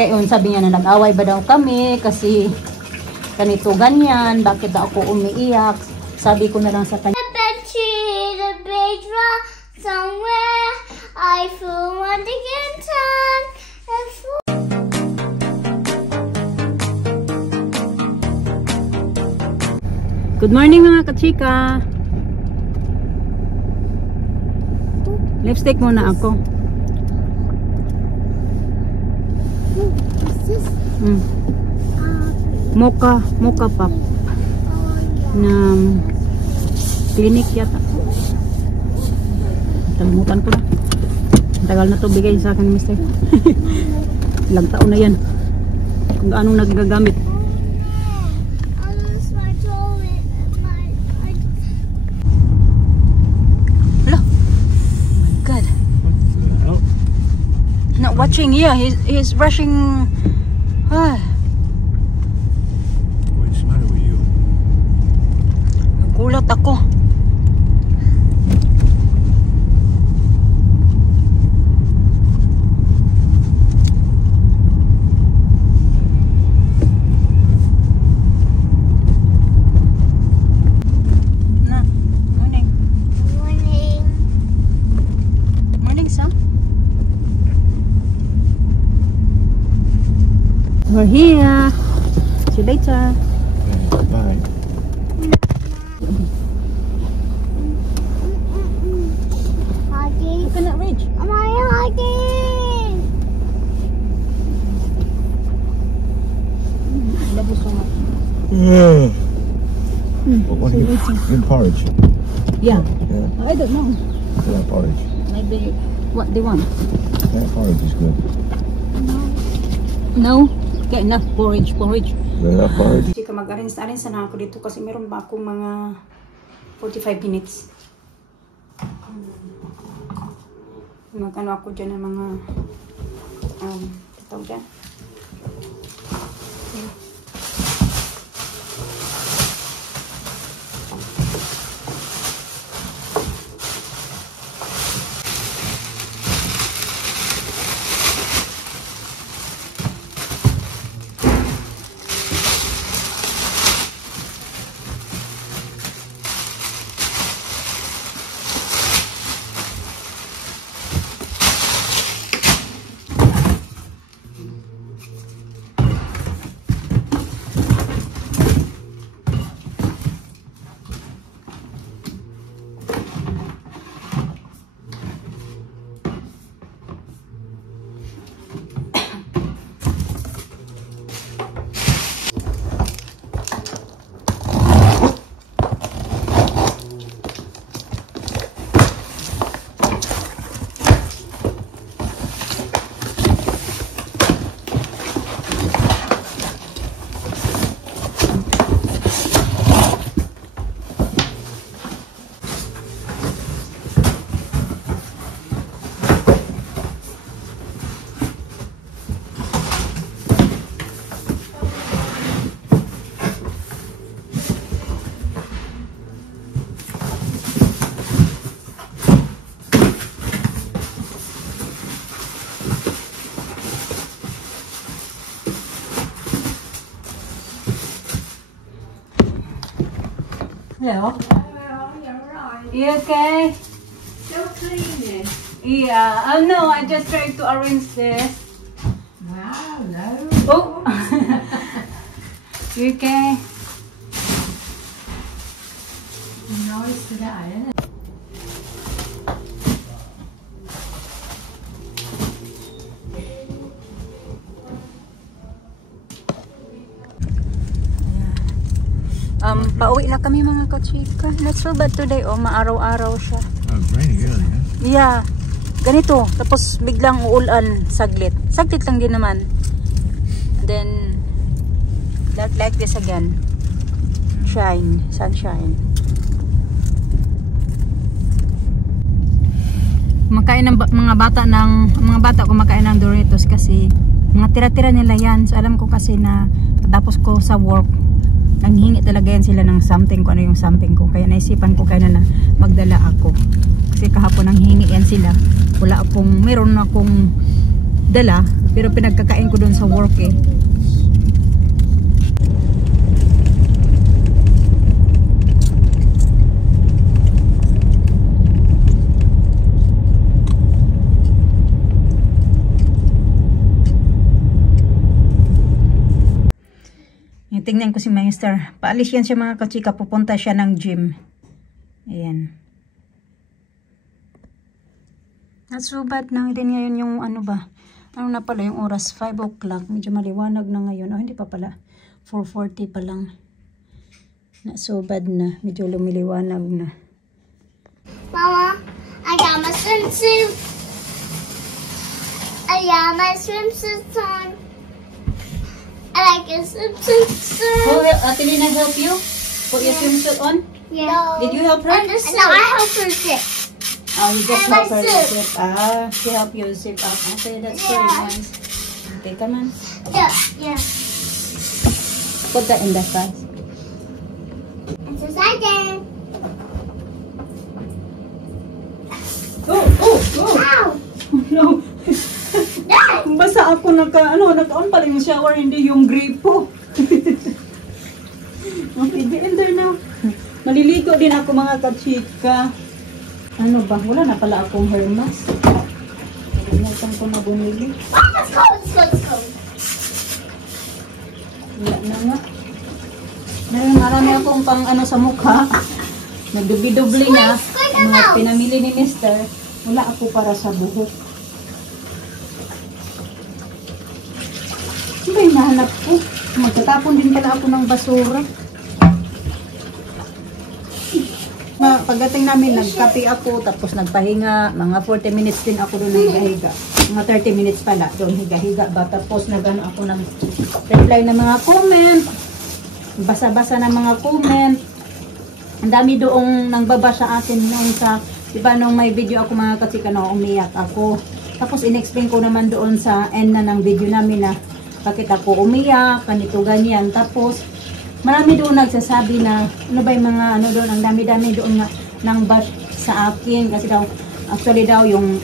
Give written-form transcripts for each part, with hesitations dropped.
Kaya yun, sabi niya na nag-away ba daw kami kasi ganito ganyan, bakit daw ako umiiyak. Sabi ko na lang sa kanya, somewhere I feel one again time. Good morning mga kachika. Lipstick muna ako. Mocha pop na clinic yata. Kalimutan ko na. Tagal na to bigay sa akin, mister. Ilang taon na yan. Kung anong nagagamit. Hello. Oh my God. Not watching. Yeah, he's brushing. What's the matter with you? Nagulat ako. We're here. See you later. Bye. You cannot reach. Am I hugging? What in porridge? Yeah. Yeah. I don't know. Yeah, porridge. Maybe what they want. Yeah, porridge is good. No. Okay, enough porridge. Enough porridge. Chika, mag-arrange na ako dito kasi meron ba akong mga 45 minutes. Mag-ano ako dyan ng mga tawag dyan. Hello. Hello, you're right. You okay? Still cleaning. Yeah. Oh no, I just tried to arrange this. Wow, no. Oh. You okay? Nice today, isn't it? Pauwi na kami mga kachika. Not so bad today, oh, maaraw-araw siya. Oh, it's raining early, huh? Yeah. Ganito, tapos biglang uulan saglit. Saglit lang din naman. And then not like this again. Sunshine. Kumakain ng mga bata kumakain ng Doritos kasi mga tira-tira nila yan. So alam ko kasi na tapos ko sa work nanghingi talaga yan sila ng something, kung ano yung something ko. Kaya naisipan ko kaya na magdala ako. Kasi kahapon nanghingi yan sila. Meron akong dala. Pero pinagkakain ko doon sa work eh. Tingnan ko si Master. Paalis yan siya mga kachika. Pupunta siya ng gym. Ayan. Not so bad na din ngayon yung ano ba. Ano na pala yung oras? 5 o'clock. Medyo maliwanag na ngayon. Oh, hindi pa pala. 4:40 pa lang. Not so bad na. Medyo lumiliwanag na. Mama, I got my swimsuit. I got my swimsuit on. I like a swimsuit. Oh, Ate Lina help you? Put your swimsuit on? Yeah. Did you help her? No, I help her sit. Oh, you just And help my her zip. zip. Ah, she help you zip up. Okay, that's very Yeah. nice. Okay, come on. Yeah. Put that in the side. It's exciting. Oh! Ow! No! Dad! Basta ako naka-on pa rin yung shower, hindi yung gripo. Okay, the ender na. Maliligo din ako mga kachika. Ano ba? Wala na pala akong hair mask. Nagkang ko na bumili. Oh, let's go, let's go, let's go. Wala na nga. Marami akong pang ano sa mukha. Nagdubi-dubli na. Mga pinamili ni Mister. Wala ako para sa buhok. Ano ba yung nahanap ko? Magtatapon din pala ako ng basura. Pagdating namin, nagkape ako, tapos nagpahinga. Mga 40 minutes din ako doon higa-higa. Mga 30 minutes pala doon higa-higa ba. Tapos nagano ako ng reply ng mga comment. Basa-basa ng mga comment. Ang dami doong nangbaba sa akin noong sa, diba nung may video ako mga kachika na umiyak ako. Tapos in-explain ko naman doon sa end na ng video namin na bakit ako umiyak, ganito ganyan. Tapos marami doon nagsasabi na ano ba yung mga ano doon, ang dami-dami doon nga nang bash sa akin kasi daw actually daw yung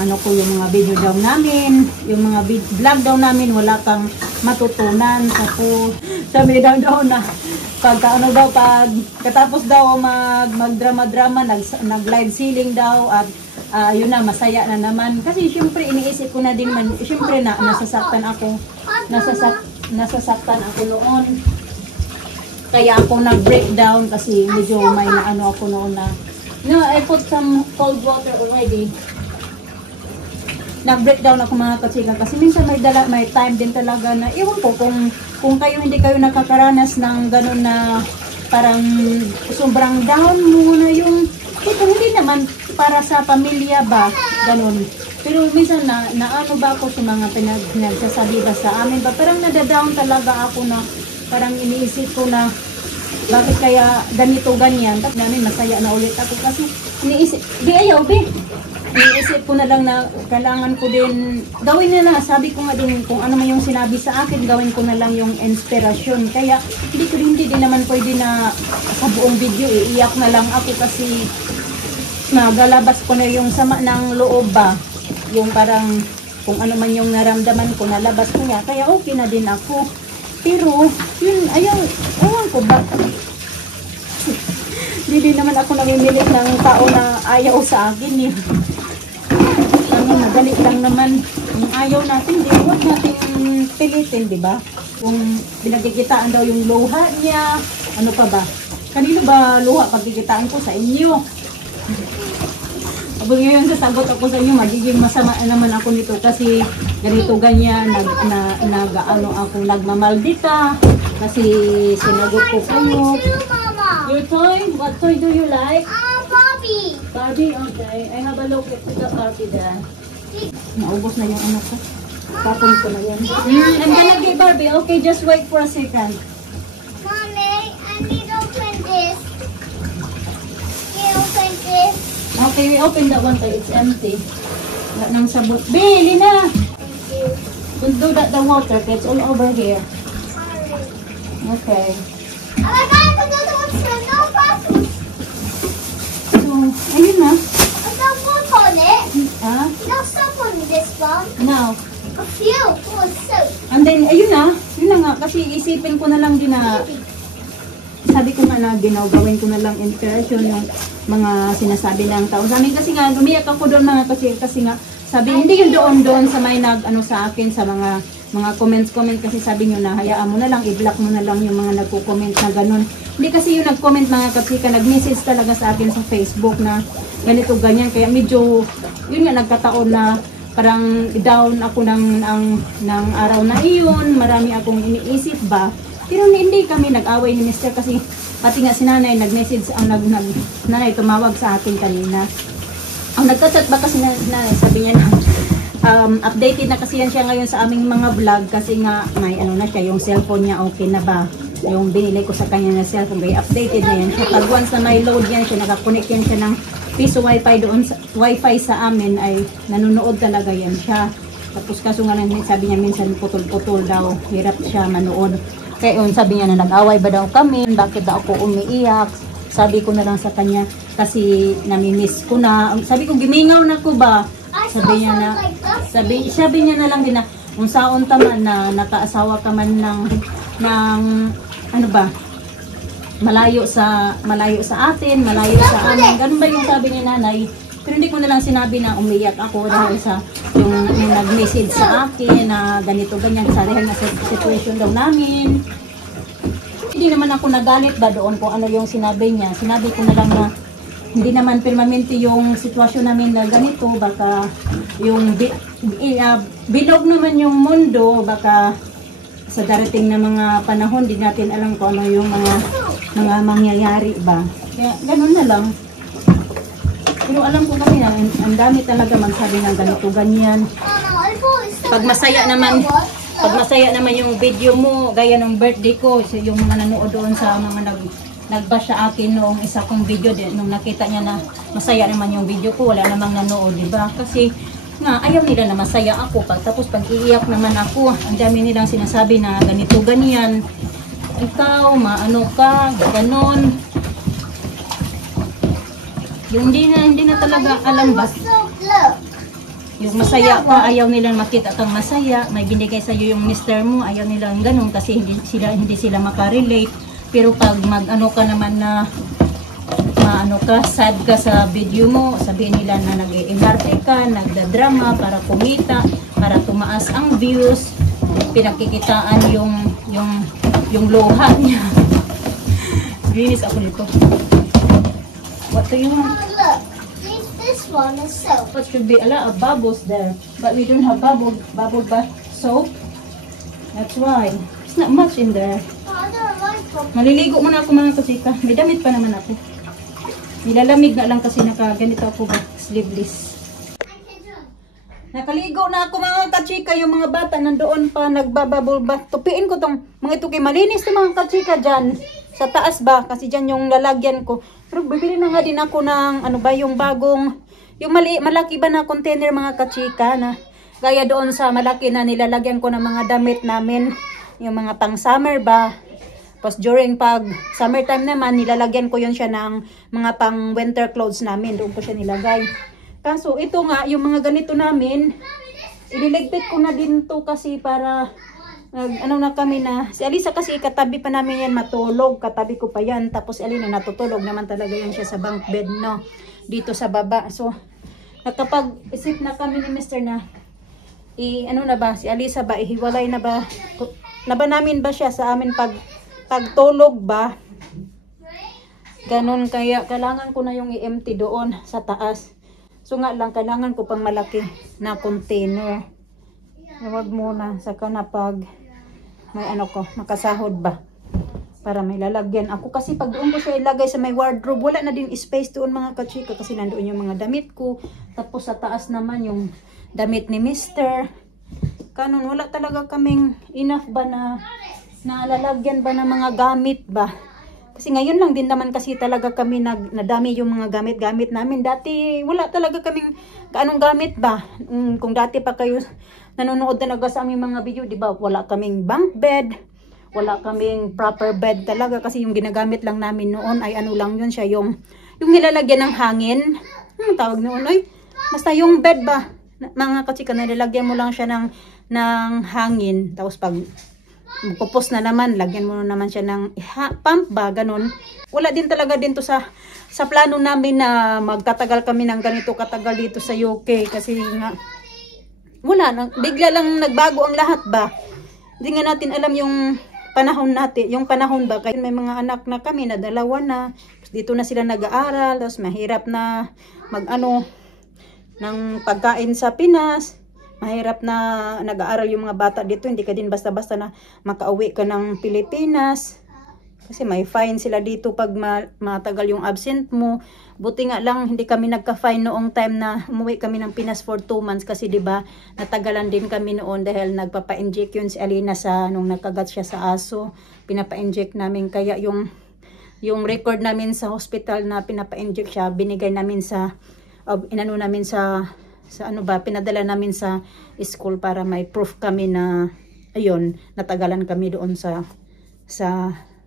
ano ko yung mga video daw namin, yung mga vlog daw namin wala kang matutunan. Tapos sabi daw na pagka ano daw pag katapos daw magdrama-drama nag-live ceiling daw at yun na masaya na naman kasi syempre iniisip ko na din man syempre na nasasaktan ako noon. Kaya ako nag-breakdown kasi medyo may naano ako noon na I put some cold water already. Nag-breakdown ako mga kachika kasi minsan may time din talaga na iwan ko kung kayo hindi kayo nakakaranas ng ganun na parang sobrang down muna yung hindi naman para sa pamilya ba ganun. Pero minsan na ano ba ako sa mga pinagsasabi ba sa amin ba parang nadadown talaga ako na parang iniisip ko na bakit kaya ganito ganyan. Tapos namin masaya na ulit ako kasi iniisip ko na lang na kailangan ko din gawin na lang. Sabi ko nga din kung ano man yung sinabi sa akin gawin ko na lang yung inspirasyon. Kaya hindi din naman pwede na sa buong video iiyak na lang ako kasi nagalabas ko na yung sama ng loob ba. Yung parang kung ano man yung naramdaman ko nalabas ko niya. Kaya okay na din ako. Pero, yun, ewan ko ba? Hindi naman ako namimilit ng tao na ayaw sa akin. Madali lang naman. Yung ayaw natin, huwag natin pilitin, di ba? Kung pinagkikitaan daw yung luha niya, ano pa ba? Kanino ba luha pagkikitaan ko sa inyo? Abang ngayon sasagot ako sa inyo, magiging masama naman ako nito kasi ganito ganyan, nagmamaldita kasi sinagot ko kayo. Your toy? What toy do you like? Barbie. Barbie? Okay. I have a look at the Barbie there. Naubos na yung ano ko. Tapon ko na yan. I'm gonna get Barbie. Okay, just wait for a second. Mommy, I need to open this. Can you open this? Okay, we open that one tayo. It's empty. Wala nang sabot. Billy na! Don't do that the water. It's all over here. Okay. Oh my God, another one's no passes. So, ayun na. There's no food on it. Ah? No stuff on this one. Now, a few for soap. And then, ayun na nga, kasi isipin ko na lang din na, sabi ko nga na gawin ko na lang inspiration yung mga sinasabi ng tao. Sa amin kasi nga, gumiyak ako doon mga kasi nga, sabi, hindi yun doon sa may sa akin, sa mga comment kasi sabi nyo na, hayaan mo na lang, i-block mo na lang yung mga nagko-comment na ganun. Hindi kasi yung nag-comment mga katsika, nag-message talaga sa akin sa Facebook na ganito, ganyan. Kaya medyo, yun nga, nagkataon na parang down ako ng araw na iyon, marami akong iniisip ba. Pero hindi kami nag-away ni Mr. kasi pati nga si nanay nag-message, nanay tumawag sa akin kanina. Ang nagka-chat ba kasi nanay, sabi niya na, updated na kasi yan siya ngayon sa aming mga vlog kasi nga may na siya, yung cellphone niya okay na ba. Yung binili ko sa kanya na cellphone, kaya updated na yan. So pag once na may load yan siya, nakakonect yan siya ng piso wifi doon sa wifi sa amin ay nanonood talaga yan siya. Tapos kaso nga lang sabi niya minsan putol-putol daw, hirap siya manood. Kaya yun, sabi niya na nag-away ba daw kami, bakit daw ako umiiyak. Sabi ko na lang sa kanya kasi namimiss ko na. Sabi ko gimingaw na ko ba? Sabi niya na sabi niya na lang din na kung saon taman na nakaasawa ka man ng ano ba? Malayo sa atin, malayo sa amin. Ganun ba yung sabi ni nanay? Pero hindi ko na lang sinabi na umiyak ako dahil sa yung nag-message sa akin na ganito ganyan sa dahil na situation daw namin. Hindi naman ako nagalit ba doon kung ano yung sinabi niya. Sinabi ko na lang na hindi naman permanente yung sitwasyon namin na ganito. Baka yung bilog naman yung mundo. Baka sa darating na mga panahon, di natin alam kung ano yung mga mangyayari ba. Kaya ganun na lang. Pero alam ko kami na ang dami talaga magsabi ng ganito, ganyan. Pag masaya naman yung video mo, gaya ng birthday ko, yung mga nanood doon sa mga nag-bash sa akin noong isa kong video din, nung nakita niya na masaya naman yung video ko, wala namang nanood, diba? Kasi nga, ayaw nila na masaya ako. Tapos pag iiyak naman ako, ang dami nilang sinasabi na ganito, ganyan. Ikaw, maano ka, ganon. Yung hindi na talaga alam ba? Yung masaya ka, ayaw nilang makita kang masaya. May binigay sa'yo yung mister mo, ayaw nilang ganon kasi hindi sila makarelate. Pero pag mag-ano ka naman na sad ka sa video mo, sabihin nila na nag-iinarte ka, nagdadrama para kumita, para tumaas ang views, pinakikitaan yung luha niya. Linis ako nito. What do you want? Look, this one is soap. What should be a lot of bubbles there, but we don't have bubble bath soap. That's why. It's not much in there. I don't like them. Maliligo muna ako mga kasika. May damit pa naman ako. Nilalamig na lang kasi nakaganito ako ba, sleeveless. Nakaligo na ako mga kachika, yung mga bata nandoon pa nagbabubble bath. Tupiin ko tong mga ito kay malinis na mga kachika dyan. Sa taas ba, kasi dyan yung lalagyan ko. Pero bibili na nga din ako ng ano ba, yung bagong, yung malaki ba na container mga kachika na gaya doon sa malaki na nilalagyan ko ng mga damit namin. Yung mga pang summer ba. Tapos during pag summertime naman, nilalagyan ko yun siya ng mga pang winter clothes namin. Doon ko siya nilagay. Kaso ito nga, yung mga ganito namin, ililigpit ko na din to kasi para, ano na kami na, si Alisa kasi katabi pa namin yan matulog. Katabi ko pa yan. Tapos Alina natutulog naman talaga yan siya sa bunk bed, no? Dito sa baba. So, nakapag-isip na kami ni Mr. na, ano na ba, si Alisa ba, ihiwalay na ba? Laban namin ba siya sa amin pagtulog ba? Ganon, kaya kailangan ko na yung i-empty doon sa taas. So nga lang, kailangan ko pang malaki na container. Huwag muna, saka na pag may ano ko, makasahod ba? Para may lalagyan. Ako kasi pag doon ko siya ilagay sa may wardrobe, wala na din space doon mga kachika kasi nandoon yung mga damit ko. Tapos sa taas naman yung damit ni Mr. Kanon, wala talaga kaming enough ba na lalagyan ba ng mga gamit ba? Kasi ngayon lang din naman kasi talaga kami nadami yung mga gamit-gamit namin. Dati wala talaga kaming kaanong gamit ba? Kung dati pa kayo nanonood talaga sa aming mga video, di ba? Wala kaming bunk bed, wala kaming proper bed talaga kasi yung ginagamit lang namin noon ay ano lang yun siya, yung nilalagyan ng hangin. Tawag noon ay basta yung bed ba? mga kachika, nilalagyan mo lang siya ng hangin. Tapos pag pupos na naman, lagyan mo naman siya ng pump ba, ganun. Wala din talaga din to sa plano namin na magtatagal kami ng ganito katagal dito sa UK. Kasi nga, wala, bigla lang nagbago ang lahat ba. Hindi nga natin alam yung panahon natin, yung panahon ba. Kaya may mga anak na kami na 2 na, dito na sila nag-aaral, tapos mahirap na ng pagkain sa Pinas. Mahirap na nag-aaral yung mga bata dito. Hindi ka din basta-basta na makauwi ka ng Pilipinas. Kasi may fine sila dito pag matagal yung absent mo. Buti nga lang hindi kami nagka-fine noong time na umuwi kami ng Pinas for 2 months. Kasi diba natagalan din kami noon dahil nagpapa-inject yun si Alina nung nakagat siya sa aso. Pinapa-inject namin. Kaya yung record namin sa hospital na pinapa-inject siya, binigay namin pinadala namin sa school para may proof kami na ayun, natagalan kami doon sa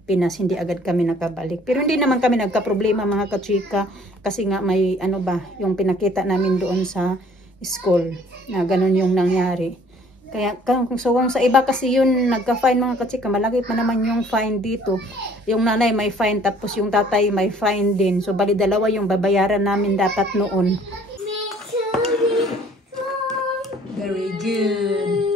Pinas, hindi agad kami nakabalik. Pero hindi naman kami nagka-problema mga kachika kasi nga may yung pinakita namin doon sa school na ganun yung nangyari. Kaya kung sa iba kasi yun nagka-fine mga kachika, malaki pa naman yung fine dito. Yung nanay may fine tapos yung tatay may fine din. So bali 2 yung babayaran namin dapat noon. Very good.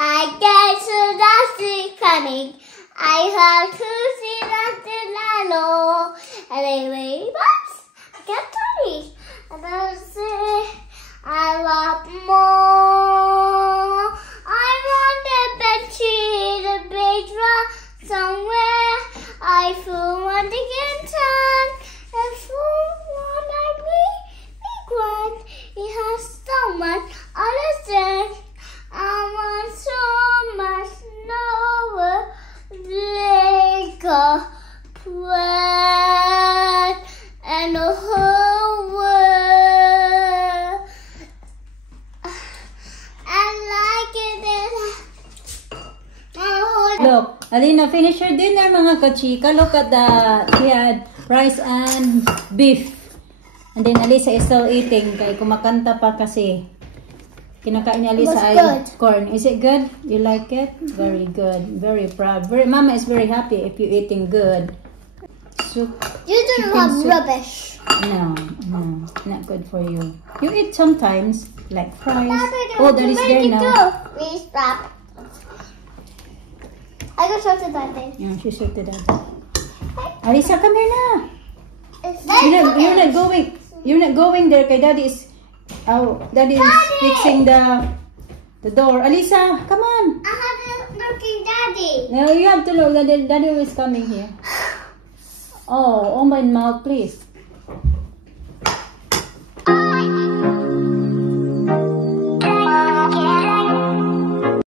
I guess that's coming. I have to see that the lalo. And anyway, but I get tired. And I say I want more. I want a bedsheet, a big rock somewhere. I feel one to get time. And for one like me, big one. He has so much understand. I want so much lower. Like a plant and the whole world. I like it. Look, Alina, finish your dinner mga kachika. Look at that. She had rice and beef. And then Alisa is still eating. Kaya kumakanta pa kasi. Kinakain niya Alisa ay corn. Is it good? You like it? Very good. Very proud. Mama is very happy if you're eating good. Soup. You don't have rubbish. No, not good for you. You eat sometimes, like fries. Oh, that is there now. Please stop. I go show to Daddy. Yeah, she showed to Daddy. Alisa, come here na. You're not going there. Kay Daddy is fixing the door. Alisa, come on. I have to look at Daddy. No, you have to look. Daddy is coming here. Oh, my mouth, please.